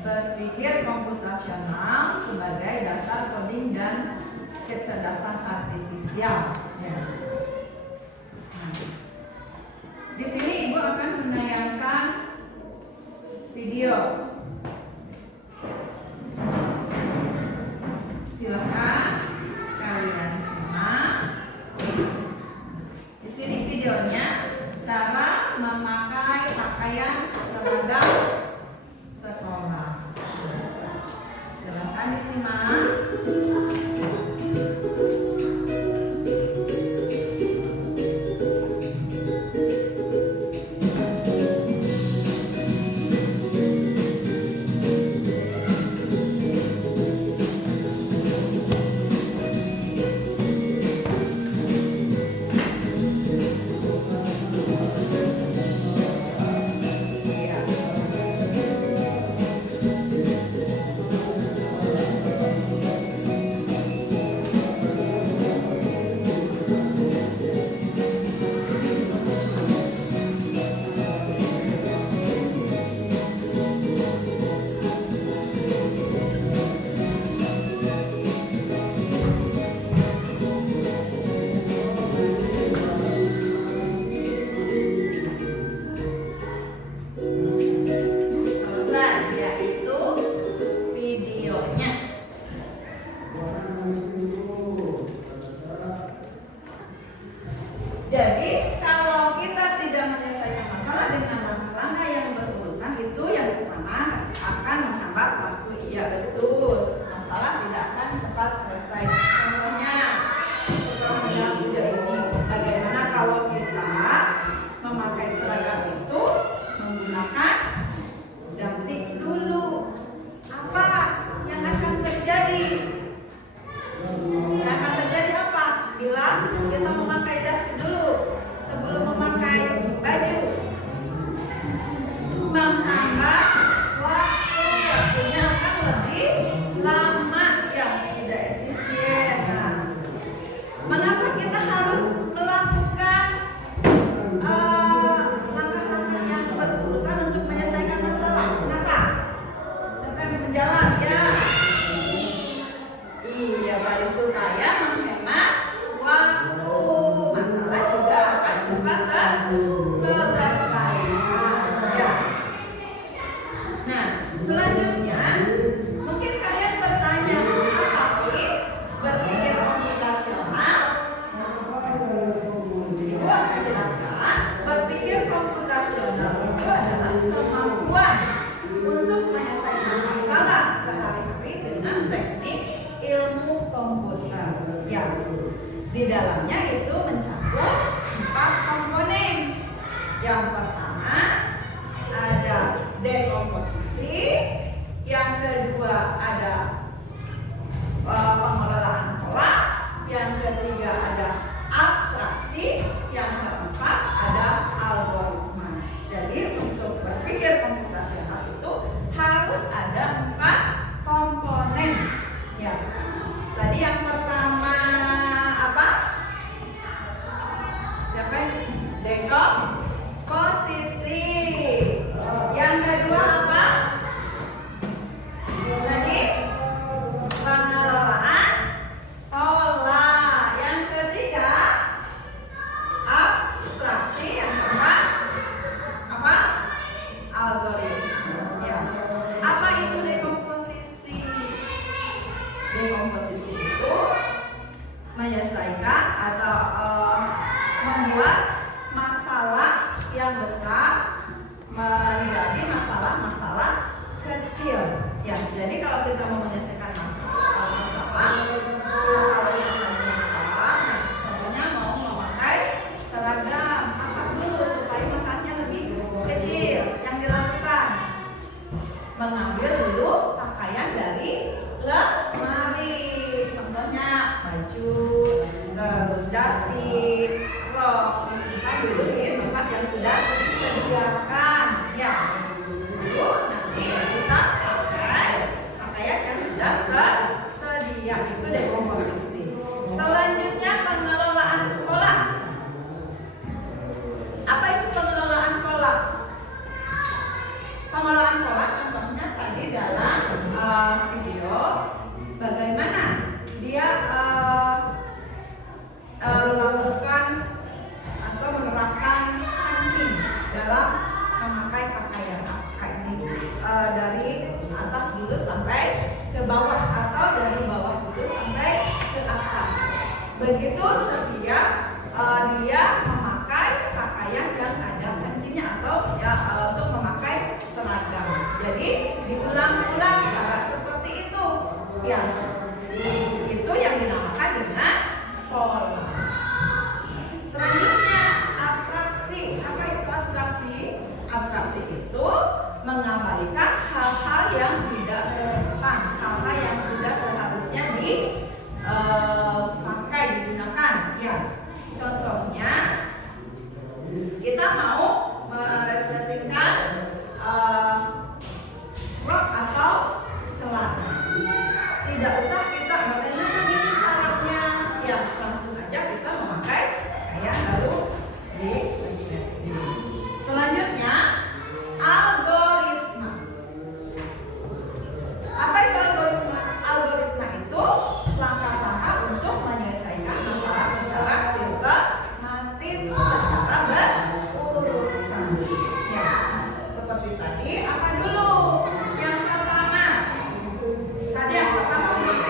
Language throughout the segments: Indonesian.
berpikir komputasional sebagai dasar coding dan kecerdasan artifisial. Ya. Di sini Ibu akan menayangkan video. Silakan kalian simak. Di sini videonya cara memakai pakaian seragam sekolah. Silakan disimak. Jadi kalau kita tidak menyelesaikan masalah dengan langkah-langkah yang berurutan, itu yang pertama akan menghambat waktu. Iya betul, masalah tidak akan cepat selesai. Contohnya setelah mendalam ujian ini, bagaimana kalau kita memakai seragam itu menggunakan dasik dulu? Apa yang akan terjadi? Yang akan terjadi apa? Bila kita memakai dasi dulu sebelum memakai baju, menghambat waktunya akan lebih lama, yang tidak efisien. Nah, mengapa kita harus melakukan langkah-langkah yang berurutan untuk menyelesaikan masalah? Kenapa? Sampai berjalan ya. Iya, Pak, supaya menghemat waktu. Masalah juga akan cepat terselesaikan. Ya. Nah, selanjutnya mungkin kalian bertanya, apa sih berpikir komputasional? Ibu akan jelaskan, berpikir komputasional itu adalah kemampuan untuk menyelesaikan masalah secara Di dalamnya itu mencakup 4 komponen. Yang pertama ada dekomposisi, yang kedua ada pengelolaan pola, yang ketiga ada abstraksi, yang keempat ada algoritma. Jadi untuk berpikir komputasional itu harus ada 4 komponen. Ya. Tadi yang pertama apa? Siapa? Dekomposisi. Yang kedua apa? Tadi pengelolaan pola. Yang ketiga abstraksi. Yang keempat apa? Algoritma. Ya. Apa itu dekomposisi? Dekomposisi itu menyelesaikan atau membuat masalah yang besar menjadi masalah-masalah kecil. Ya, jadi kalau kita mau menyelesaikan masalah yang besar, contohnya mau memakai seragam, apa dulu supaya masalahnya lebih kecil? Yang dilakukan mengambil dulu pakaian dari lemari, contohnya baju, terus dasi, rok, disimpan dulu di tempat yang sudah disediakan. Ya, dulu nanti kita pakai pakaian yang sudah tersedia. Itu dekomposisi. Selanjutnya pengelolaan pola. Apa itu pengelolaan pola? Pengelolaan pola contohnya tadi dalam video bagaimana dia melakukan atau menerapkan kancing dalam memakai pakaian. Ini dari atas dulu sampai ke bawah atau dari bawah dulu sampai ke atas. Begitu setiap dia memakai pakaian yang ada kancingnya atau ya untuk memakai seragam. Jadi diulang-ulang cara seperti itu. Ya, itu yang dinamakan dengan pola. Selanjutnya abstraksi. Apa itu abstraksi? Abstraksi itu mengabaikan hal-hal yang tidak relevan, hal-hal yang tidak seharusnya dipakai, digunakan. Ya, contohnya kita mau meresletingkan rok atau celana. Tidak usah kita bagaimana ini syaratnya. Ya, langsung aja kita memakai pakaian lalu di resleting. Selanjutnya algoritma. Apa itu algoritma? Algoritma itu langkah-langkah untuk menyelesaikan masalah secara sistematis, secara berurutan. Ya, seperti tadi apa dulu? Yang pertama, tadi yang pertama memakai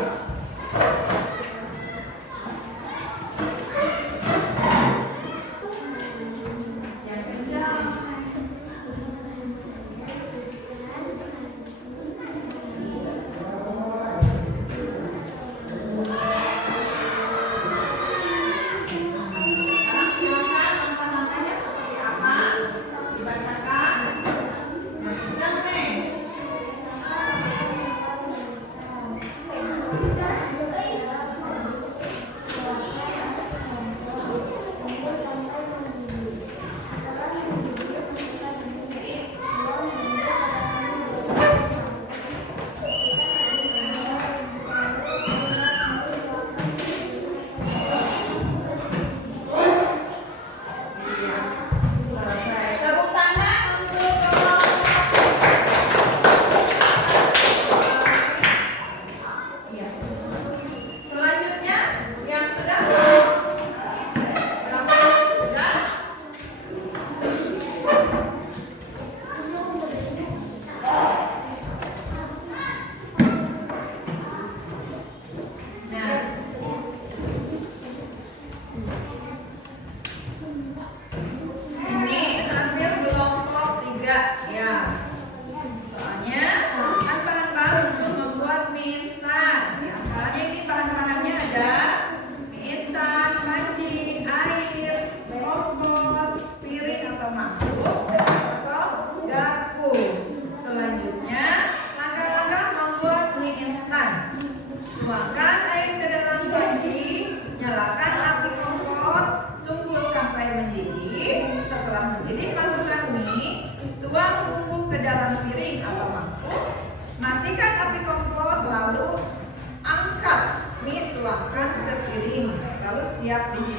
Yang kencang. Sekarang silakan langkah-langkahnya seperti apa? Dibacakan. Yang kencang nih. Selesai. Tepuk tangan untuk kelompok. Iya. Selanjutnya yang sudah berapa? Sudah? Nah, ini hasil kelompok 3 ya. Soalnya kan bahan-bahan untuk membuat mie instan. Di antaranya ini bahan-bahannya ada mie instan, panci, air, kompor, piring atau mangkuk, atau garpu. Selanjutnya, langkah-langkah membuat mie instan. Tuangkan air ke dalam panci, nyalakan api kompor, tunggu sampai mendidih. Setelah mendidih, masukkan mie, tuang bumbu ke dalam piring atau mangkuk, matikan api kompor, lalu angkat mie, tuangkan ke piring, lalu siap dihias.